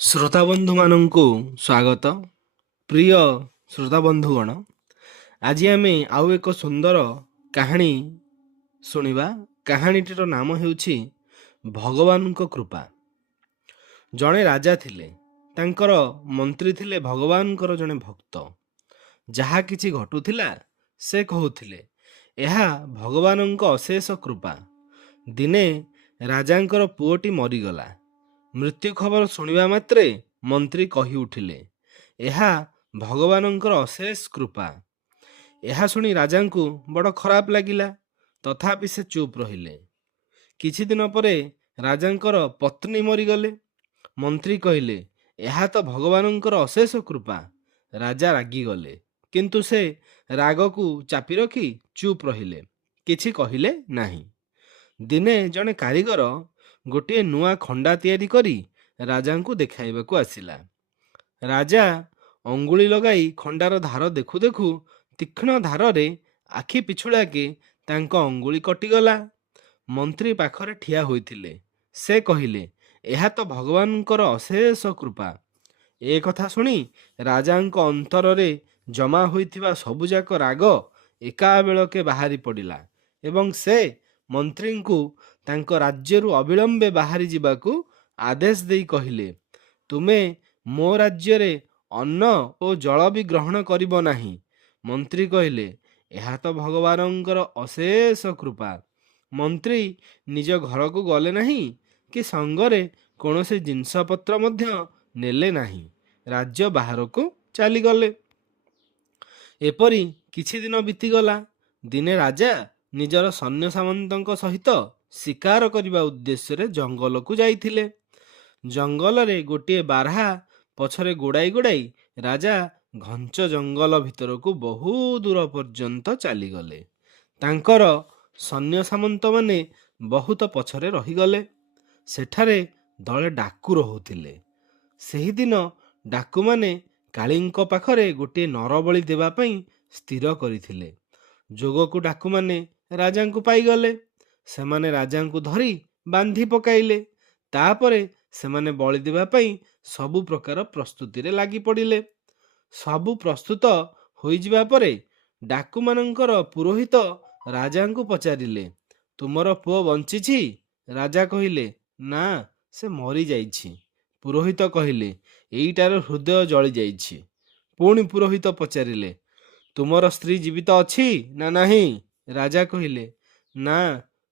ଶ୍ରୋତାବନ୍ଧୁ ମାନଙ୍କୁ ସ୍ୱାଗତ। ପ୍ରିୟ ଶ୍ରୋତାବନ୍ଧୁଗଣ, ଆଜି ଆମେ ଆଉ ଏକ ସୁନ୍ଦର କାହାଣୀ ଶୁଣିବା। କାହାଣୀଟିର ନାମ ହେଉଛି ଭଗବାନଙ୍କ କୃପା। ଜଣେ ରାଜା ଥିଲେ, ତାଙ୍କର ମନ୍ତ୍ରୀ ଥିଲେ ଭଗବାନଙ୍କର ଜଣେ ଭକ୍ତ। ଯାହା କିଛି ଘଟୁଥିଲା ସେ କହୁଥିଲେ, ଏହା ଭଗବାନଙ୍କ ଅଶେଷ କୃପା। ଦିନେ ରାଜାଙ୍କର ପୁଅଟି ମରିଗଲା। ମୃତ୍ୟୁ ଖବର ଶୁଣିବା ମାତ୍ରେ ମନ୍ତ୍ରୀ କହି ଉଠିଲେ, ଏହା ଭଗବାନଙ୍କର ଅଶେଷ କୃପା। ଏହା ଶୁଣି ରାଜାଙ୍କୁ ବଡ଼ ଖରାପ ଲାଗିଲା, ତଥାପି ସେ ଚୁପ୍ ରହିଲେ। କିଛି ଦିନ ପରେ ରାଜାଙ୍କର ପତ୍ନୀ ମରିଗଲେ। ମନ୍ତ୍ରୀ କହିଲେ, ଏହା ତ ଭଗବାନଙ୍କର ଅଶେଷ କୃପା। ରାଜା ରାଗିଗଲେ, କିନ୍ତୁ ସେ ରାଗକୁ ଚାପି ରଖି ଚୁପ୍ ରହିଲେ, କିଛି କହିଲେ ନାହିଁ। ଦିନେ ଜଣେ କାରିଗର ଗୋଟିଏ ନୂଆ ଖଣ୍ଡା ତିଆରି କରି ରାଜାଙ୍କୁ ଦେଖାଇବାକୁ ଆସିଲା। ରାଜା ଅଙ୍ଗୁଳି ଲଗାଇ ଖଣ୍ଡାର ଧାର ଦେଖୁ ଦେଖୁ ତୀକ୍ଷ୍ଣ ଧାରରେ ଆଖି ପିଛୁଳାକେ ତାଙ୍କ ଅଙ୍ଗୁଳି କଟିଗଲା। ମନ୍ତ୍ରୀ ପାଖରେ ଠିଆ ହୋଇଥିଲେ। ସେ କହିଲେ, ଏହା ତ ଭଗବାନଙ୍କର ଅଶେଷ କୃପା। ଏ କଥା ଶୁଣି ରାଜାଙ୍କ ଅନ୍ତରରେ ଜମା ହୋଇଥିବା ସବୁଯାକ ରାଗ ଏକାବେଳକେ ବାହାରି ପଡ଼ିଲା ଏବଂ ସେ ମନ୍ତ୍ରୀଙ୍କୁ ତାଙ୍କ ରାଜ୍ୟରୁ ଅବିଳମ୍ବେ ବାହାରି ଯିବାକୁ ଆଦେଶ ଦେଇ କହିଲେ, ତୁମେ ମୋ ରାଜ୍ୟରେ ଅନ୍ନ ଓ ଜଳ ବି ଗ୍ରହଣ କରିବ ନାହିଁ। ମନ୍ତ୍ରୀ କହିଲେ, ଏହା ତ ଭଗବାନଙ୍କର ଅଶେଷ କୃପା। ମନ୍ତ୍ରୀ ନିଜ ଘରକୁ ଗଲେ ନାହିଁ କି ସଙ୍ଗରେ କୌଣସି ଜିନିଷପତ୍ର ମଧ୍ୟ ନେଲେ ନାହିଁ। ରାଜ୍ୟ ବାହାରକୁ ଚାଲିଗଲେ। ଏପରି କିଛି ଦିନ ବିତିଗଲା। ଦିନେ ରାଜା ନିଜର ସୈନ୍ୟ ସାମନ୍ତଙ୍କ ସହିତ ଶିକାର କରିବା ଉଦ୍ଦେଶ୍ୟରେ ଜଙ୍ଗଲକୁ ଯାଇଥିଲେ। ଜଙ୍ଗଲରେ ଗୋଟିଏ ବାରହା ପଛରେ ଗୋଡ଼ାଇ ଗୋଡ଼ାଇ ରାଜା ଘଞ୍ଚ ଜଙ୍ଗଲ ଭିତରକୁ ବହୁ ଦୂର ପର୍ଯ୍ୟନ୍ତ ଚାଲିଗଲେ। ତାଙ୍କର ସୈନ୍ୟ ସାମନ୍ତମାନେ ବହୁତ ପଛରେ ରହିଗଲେ। ସେଠାରେ ଦଳେ ଡାକୁ ରହୁଥିଲେ। ସେହିଦିନ ଡାକୁମାନେ କାଳୀଙ୍କ ପାଖରେ ଗୋଟିଏ ନରବଳି ଦେବା ପାଇଁ ସ୍ଥିର କରିଥିଲେ। ଯୋଗକୁ ଡାକୁମାନେ ରାଜାଙ୍କୁ ପାଇଗଲେ। ସେମାନେ ରାଜାଙ୍କୁ ଧରି ବାନ୍ଧି ପକାଇଲେ। ତାପରେ ସେମାନେ ବଳି ଦେବା ପାଇଁ ସବୁ ପ୍ରକାର ପ୍ରସ୍ତୁତିରେ ଲାଗି ପଡ଼ିଲେ। ସବୁ ପ୍ରସ୍ତୁତ ହୋଇଯିବା ପରେ ଡାକୁମାନଙ୍କର ପୁରୋହିତ ରାଜାଙ୍କୁ ପଚାରିଲେ, ତୁମର ପୁଅ ବଞ୍ଚିଛି? ରାଜା କହିଲେ, ନା, ସେ ମରିଯାଇଛି। ପୁରୋହିତ କହିଲେ, ଏଇଟାର ହୃଦୟ ଜଳିଯାଇଛି। ପୁଣି ପୁରୋହିତ ପଚାରିଲେ, ତୁମର ସ୍ତ୍ରୀ ଜୀବିତ ଅଛି ନା ନାହିଁ? ରାଜା କହିଲେ, ନା,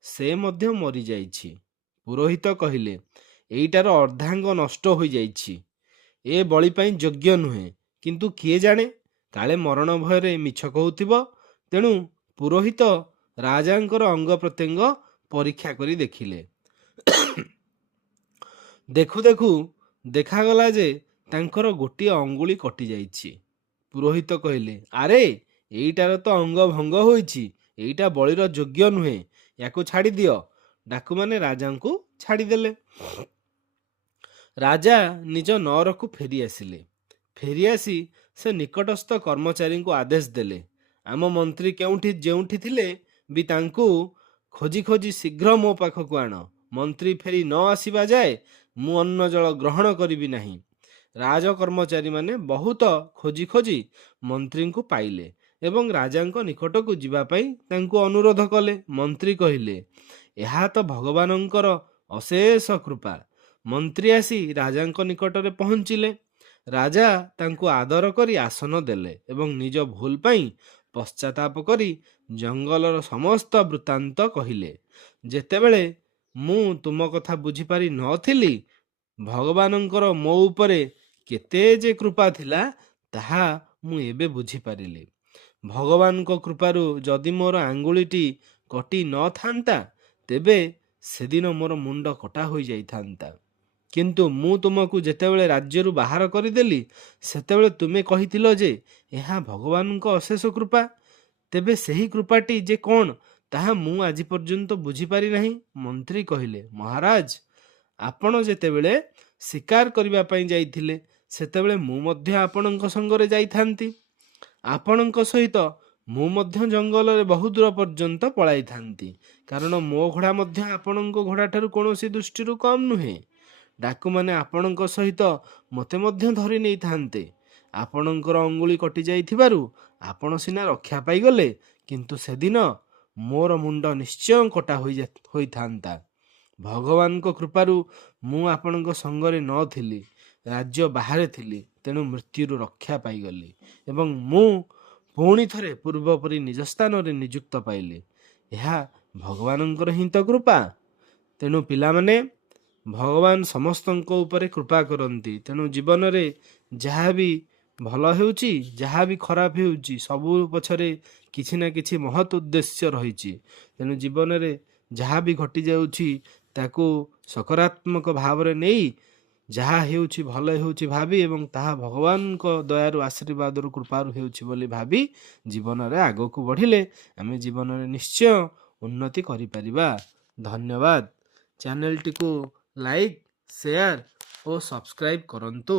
ସେ ମଧ୍ୟ ମରିଯାଇଛି। ପୁରୋହିତ କହିଲେ, ଏଇଟାର ଅର୍ଦ୍ଧାଙ୍ଗ ନଷ୍ଟ ହୋଇଯାଇଛି। ଏ ବଳି ପାଇଁ ଯୋଗ୍ୟ ନୁହେଁ, କିନ୍ତୁ କିଏ ଜାଣେ, କାଳେ ମରଣ ଭୟରେ ମିଛ କହୁଥିବ। ତେଣୁ ପୁରୋହିତ ରାଜାଙ୍କର ଅଙ୍ଗ ପ୍ରତ୍ୟଙ୍ଗ ପରୀକ୍ଷା କରି ଦେଖିଲେ। ଦେଖୁ ଦେଖୁ ଦେଖାଗଲା ଯେ ତାଙ୍କର ଗୋଟିଏ ଅଙ୍ଗୁଳି କଟିଯାଇଛି। ପୁରୋହିତ କହିଲେ, ଆରେ, ଏଇଟାର ତ ଅଙ୍ଗ ଭଙ୍ଗ ହୋଇଛି। ଏଇଟା ବଳିର ଯୋଗ୍ୟ ନୁହେଁ, ୟାକୁ ଛାଡ଼ି ଦିଅ। ଡାକୁମାନେ ରାଜାଙ୍କୁ ଛାଡ଼ିଦେଲେ। ରାଜା ନିଜ ନଅରକୁ ଫେରି ଆସିଲେ। ଫେରିଆସି ସେ ନିକଟସ୍ଥ କର୍ମଚାରୀଙ୍କୁ ଆଦେଶ ଦେଲେ, ଆମ ମନ୍ତ୍ରୀ ଯେଉଁଠି ଥିଲେ ବି ତାଙ୍କୁ ଖୋଜି ଖୋଜି ଶୀଘ୍ର ମୋ ପାଖକୁ ଆଣ। ମନ୍ତ୍ରୀ ଫେରି ନ ଆସିବା ଯାଏ ମୁଁ ଅନ୍ନ ଜଳ ଗ୍ରହଣ କରିବି ନାହିଁ। ରାଜ କର୍ମଚାରୀମାନେ ବହୁତ ଖୋଜି ଖୋଜି ମନ୍ତ୍ରୀଙ୍କୁ ପାଇଲେ ଏବଂ ରାଜାଙ୍କ ନିକଟକୁ ଯିବା ପାଇଁ ତାଙ୍କୁ ଅନୁରୋଧ କଲେ। ମନ୍ତ୍ରୀ କହିଲେ, ଏହା ତ ଭଗବାନଙ୍କର ଅଶେଷ କୃପା। ମନ୍ତ୍ରୀ ଆସି ରାଜାଙ୍କ ନିକଟରେ ପହଞ୍ଚିଲେ। ରାଜା ତାଙ୍କୁ ଆଦର କରି ଆସନ ଦେଲେ ଏବଂ ନିଜ ଭୁଲ ପାଇଁ ପଶ୍ଚାତାପ କରି ଜଙ୍ଗଲର ସମସ୍ତ ବୃତ୍ତାନ୍ତ କହିଲେ। ଯେତେବେଳେ ମୁଁ ତୁମ କଥା ବୁଝିପାରି ନଥିଲି, ଭଗବାନଙ୍କର ମୋ ଉପରେ କେତେ ଯେ କୃପା ଥିଲା, ତାହା ମୁଁ ଏବେ ବୁଝିପାରିଲି। ଭଗବାନଙ୍କ କୃପାରୁ ଯଦି ମୋର ଆଙ୍ଗୁଳିଟି କଟି ନଥାନ୍ତା, ତେବେ ସେଦିନ ମୋର ମୁଣ୍ଡ କଟା ହୋଇଯାଇଥାନ୍ତା। କିନ୍ତୁ ମୁଁ ତୁମକୁ ଯେତେବେଳେ ରାଜ୍ୟରୁ ବାହାର କରିଦେଲି, ସେତେବେଳେ ତୁମେ କହିଥିଲ ଯେ ଏହା ଭଗବାନଙ୍କ ଅଶେଷ କୃପା। ତେବେ ସେହି କୃପାଟି ଯେ କ'ଣ, ତାହା ମୁଁ ଆଜି ପର୍ଯ୍ୟନ୍ତ ବୁଝିପାରି ନାହିଁ। ମନ୍ତ୍ରୀ କହିଲେ, ମହାରାଜ, ଆପଣ ଯେତେବେଳେ ଶିକାର କରିବା ପାଇଁ ଯାଇଥିଲେ, ସେତେବେଳେ ମୁଁ ମଧ୍ୟ ଆପଣଙ୍କ ସଙ୍ଗରେ ଯାଇଥାନ୍ତି। ଆପଣଙ୍କ ସହିତ ମୁଁ ମଧ୍ୟ ଜଙ୍ଗଲରେ ବହୁ ଦୂର ପର୍ଯ୍ୟନ୍ତ ପଳାଇଥାନ୍ତି, କାରଣ ମୋ ଘୋଡ଼ା ମଧ୍ୟ ଆପଣଙ୍କ ଘୋଡ଼ା ଠାରୁ କୌଣସି ଦୃଷ୍ଟିରୁ କମ୍ ନୁହେଁ। ଡାକୁମାନେ ଆପଣଙ୍କ ସହିତ ମୋତେ ମଧ୍ୟ ଧରି ନେଇଥାନ୍ତେ। ଆପଣଙ୍କର ଅଙ୍ଗୁଳି କଟି ଯାଇଥିବାରୁ ଆପଣ ସିନା ରକ୍ଷା ପାଇଗଲେ, କିନ୍ତୁ ସେଦିନ ମୋର ମୁଣ୍ଡ ନିଶ୍ଚୟ କଟା ହୋଇଥାନ୍ତା। ଭଗବାନଙ୍କ କୃପାରୁ ମୁଁ ଆପଣଙ୍କ ସଙ୍ଗରେ ନଥିଲି, ରାଜ୍ୟ ବାହାରେ ଥିଲି, ତେଣୁ ମୃତ୍ୟୁରୁ ରକ୍ଷା ପାଇଗଲି ଏବଂ ମୁଁ ପୁଣି ଥରେ ପୂର୍ବ ପରି ନିଜ ସ୍ଥାନରେ ନିଯୁକ୍ତ ପାଇଲି। ଏହା ଭଗବାନଙ୍କର ହିଁ ତ କୃପା। ତେଣୁ ପିଲାମାନେ, ଭଗବାନ ସମସ୍ତଙ୍କ ଉପରେ କୃପା କରନ୍ତି। ତେଣୁ ଜୀବନରେ ଯାହା ବି ଭଲ ହେଉଛି, ଯାହା ବି ଖରାପ ହେଉଛି, ସବୁ ପଛରେ କିଛି ନା କିଛି ମହତ୍ ଉଦ୍ଦେଶ୍ୟ ରହିଛି। ତେଣୁ ଜୀବନରେ ଯାହା ବି ଘଟିଯାଉଛି ତାକୁ ସକାରାତ୍ମକ ଭାବରେ ନେଇ ଯାହା ହେଉଛି ଭଲ ହେଉଛି ଭାବି ଏବଂ ତାହା ଭଗବାନଙ୍କ ଦୟାରୁ, ଆଶୀର୍ବାଦରୁ, କୃପାରୁ ହେଉଛି ବୋଲି ଭାବି ଜୀବନରେ ଆଗକୁ ବଢ଼ିଲେ ଆମେ ଜୀବନରେ ନିଶ୍ଚୟ ଉନ୍ନତି କରିପାରିବା। ଧନ୍ୟବାଦ। ଚ୍ୟାନେଲଟିକୁ ଲାଇକ୍, ସେୟାର ଓ ସବସ୍କ୍ରାଇବ୍ କରନ୍ତୁ।